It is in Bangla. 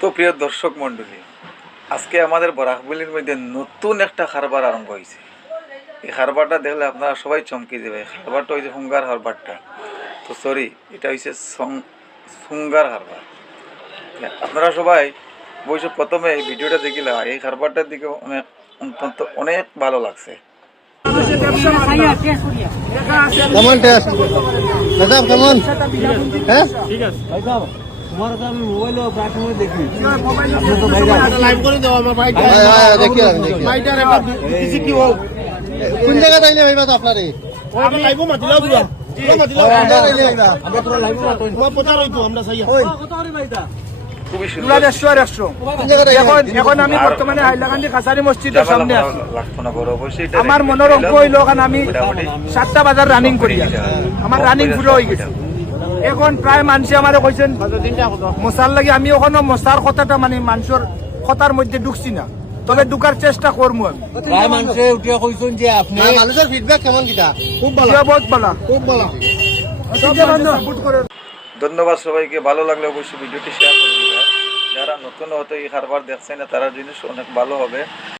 তো প্রিয় দর্শক মণ্ডলী, আজকে আমাদের বরাকবলির মধ্যে নতুন একটা কারবার আরম্ভ হয়েছে। এই কারবারটা দেখলে আপনারা সবাই চমকে যাবে। কারবারটা হয়েছে হুঙ্গার কারবারটা। তো সরি, এটা হয়েছে সুঙ্গার কারবার। আপনারা সবাই বলছে প্রথমে এই ভিডিওটা দেখিলাম, এই কারবারটার দিকে অনেক ভালো লাগছে। কেমন টেস্ট দাদা, কেমন? হ্যাঁ ঠিক আছে। তোমার তো আমি মোবাইলে প্রাথমিক দেখি, আপনি তো ভাইরা লাইভ করে দাও আমার ভাইটা। দেখি ভাইটার একবার কিছু কি হোক। কোন জায়গা তাইলে ভাইবা তো আপনারে আমি লাইভ মাতিলাও দিলা মাতিলাও আমরা পুরো লাইভ মাতো তোমার প্রচার হইতো আমরা সাইয়া কত করে ভাইটা খুবই তুলা সুন্দর। 100 এখন আমি বর্তমানে হাইলাকান্দি খাসারি মসজিদের সামনে আছি। লাগতো না বড় অবশ্যই। আমার মনের অঙ্ক হইল কারণ আমি 7টা বাজার রানিং করি, আমার রানিং পুরো হয়ে গেছে। এখন প্রায় মানুষে আমারে কইছেন মশার লাগে, আমি ওখানে মশার কথাটা মানে মানুষের কথার মধ্যে ঢুকছি না, তবে ঢুকার চেষ্টা করবো আমি। প্রায় মানুষে উঠিয়া কইছেন যে আপনি মানুষের ফিডব্যাক কেমন কিটা? খুব ভালো, বহুত ভালো, খুব ভালো। ধন্যবাদ সবাইকে। ভালো লাগলে অবশ্যই ভিডিওটি শেয়ার করে দিবেন। যারা নতুন হয়তো এই কারবার দেখছেন না, তারা জিনিস অনেক ভালো হবে।